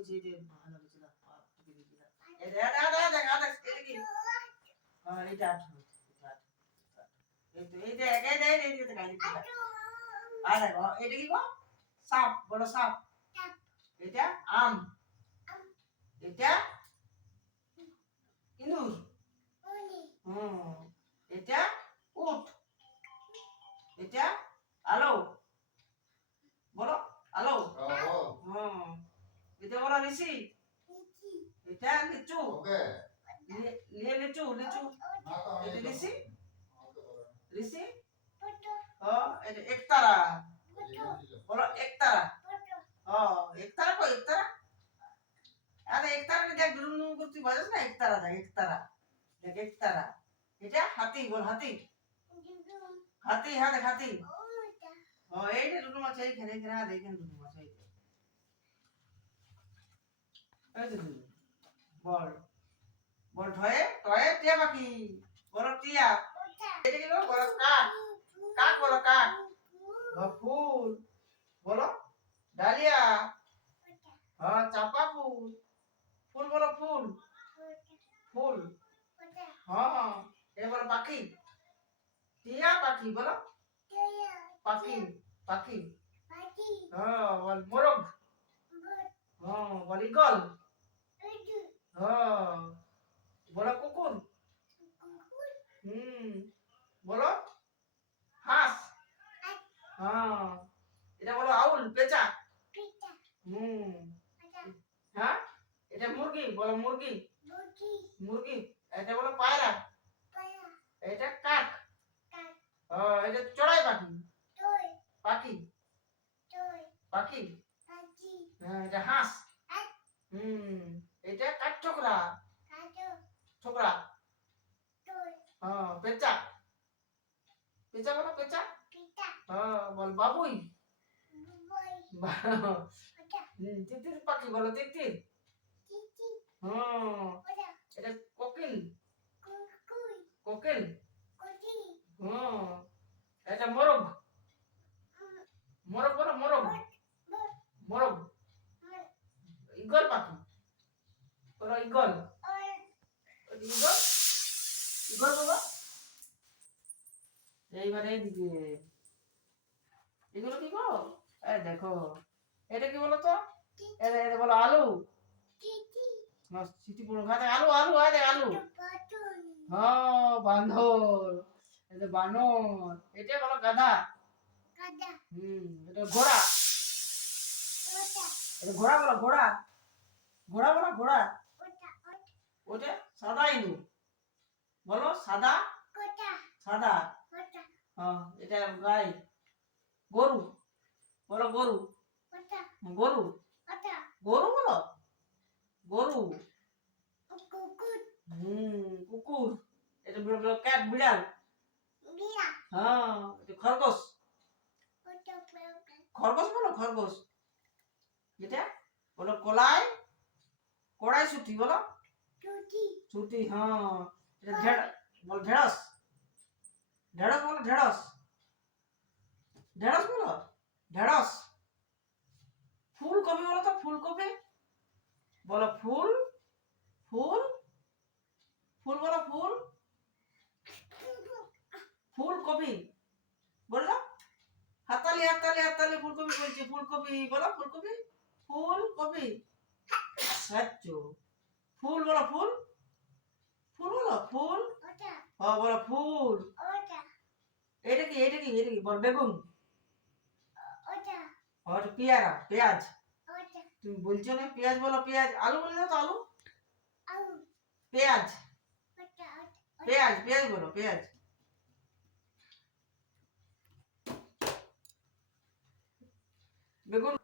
হয়েছে এই যে ভালো হয়েছে না টিপে দিবি না এই দেখ এটা কি এটা এই তো এই দেখ এই দিকে তাকাই দিকে আর দেখো এটা কি গো সাপ বড় সাপ এটা আম এটা ইঁদুর এটা উট এটা আলো বলো আলো এটা বলো ঋষি এটা লিচু লিয়ে লিচু লিচু এটা ঋষি ঋষি এটা একতারা বলো একতারা একতারা কো একতারা আরে একতারা দেখ দুরুম করতে বাজাস না একতারা দেখ একতারা দেখ একতারা এটা হাতি বল হাতি হাতি হ্যাঁ দেখ হাতি এই যে দুটো মাছ এইখানে এইখানে আর এইখানে দুটো মাছ এই যে বল বল ঠয়ে টয়ে টিয়া পাখি বল টিয়া এটা কি বল কাক কাক বলো কাক ফুল বলো ডালিয়া হ্যাঁ চাপা ফুল ফুল বলো ফুল ফুল হ্যাঁ এবার পাখি টিয়া পাখি বলো পাখি পাখি হ্যাঁ বল মোরগ হ্যাঁ বল ইগল হ্যাঁ বলো কুকুর বলো হাঁস হ্যাঁ এটা বলো আউল পেঁচা হ্যাঁ এটা মুরগি বলো মুরগি মুরগি এটা বলো পায়রা এটা কাক এটা চড়াই পাখি পাখি পাখি হ্যাঁ এটা হাঁস এটা কাঠঠোকরা ঠোকরা হ্যাঁ পেঁচা পেঁচা বলো পেঁচা হ্যাঁ বল বাবুই তিতির পাখি বলো তিতির হ্যাঁ এটা কোকিল কোকিল হ্যাঁ এটা মোরগ মোরগ বলো মোরগ মোরগ ইগল পাখি বলো ইগল ইগল ইগল বলো এইবারে এইদিকে এগুলো কি গো দেখো এটা কি বলো তো এটা বলো আলু সিটি পুরো খাতে আলু আলু আরে আলু হ্যাঁ বান্দর এটা বানর এটা বলো গাধা এটা ঘোড়া এটা ঘোড়া বলো ঘোড়া ঘোড়া বলো ঘোড়া ওটা সাদা ইঁদুর বলো সাদা সাদা হ্যাঁ এটা গাই গরু বলো গরু গরু গরু বলো গরু কুকুর এটা বলো ক্যাট বিড়াল হ্যাঁ এটা খরগোশ খরগোশ বলো খরগোশ এটা বলো কলাই কড়াইশুঁটি বলো ছুটি হ্যাঁ এটা বল ঢেঁড়স ঢেঁড়স বলো ঢেঁড়স ঢেঁড়স বলো ঢেঁড়স ফুলকপি বলো তো ফুলকপি বলো ফুল ফুল ফুল বলো ফুল ফুলকপি বললো হাতালি হাতালি হাতালি ফুলকপি বলছি ফুলকপি বলো ফুলকপি ফুলকপি আচ্ছা ফুল বলো ফুল ফুল বলো ফুল হ্যাঁ বলো ফুল এটা কি এটা কি এটা কি বল বেগুন और পেয়ারা পেঁয়াজ তুমি বলছো না পেঁয়াজ বলো পেঁয়াজ আলু বলে দাও তো আলু পেঁয়াজ পেঁয়াজ পেঁয়াজ বলো পেঁয়াজ বেগুন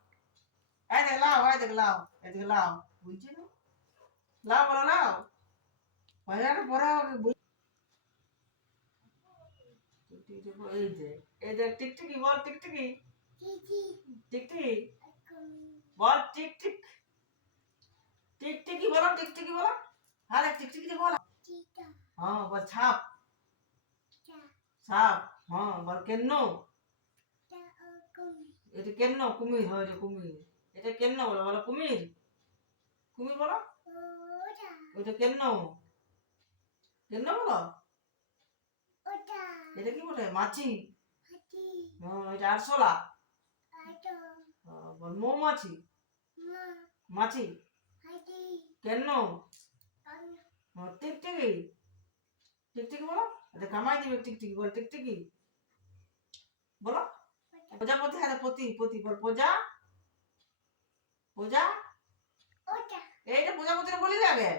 এই দেখ লাও এদিকে লাও বলছি না লাও বলো লাও বাজারে পড়া এই যে টিকটিকি বল টিকটিকি টিকটিকি বল টিকটিক টিকটিকি বলো আরে টিকটিকি বলো হ্যাঁ বল ছাপ সাপ হ্যাঁ বল কেন্ন এটা কেন্ন কুমির হয় এটা কুমির এটা কেন্ন বলো বলো কুমির কুমির বলো ওইটা কেন কেন বলো এটা কি বলে মাছি এটা আরশোলা বল মৌমাছি মাছি কেন টিকটিকি টিকটিকি বলো এটা কামাই দিবে টিকটিকি বল টিকটিকি বলো প্রজাপতি হ্যাঁ পতি পতি বল প্রজা প্রজা এইটা প্রজাপতির বলি লাগে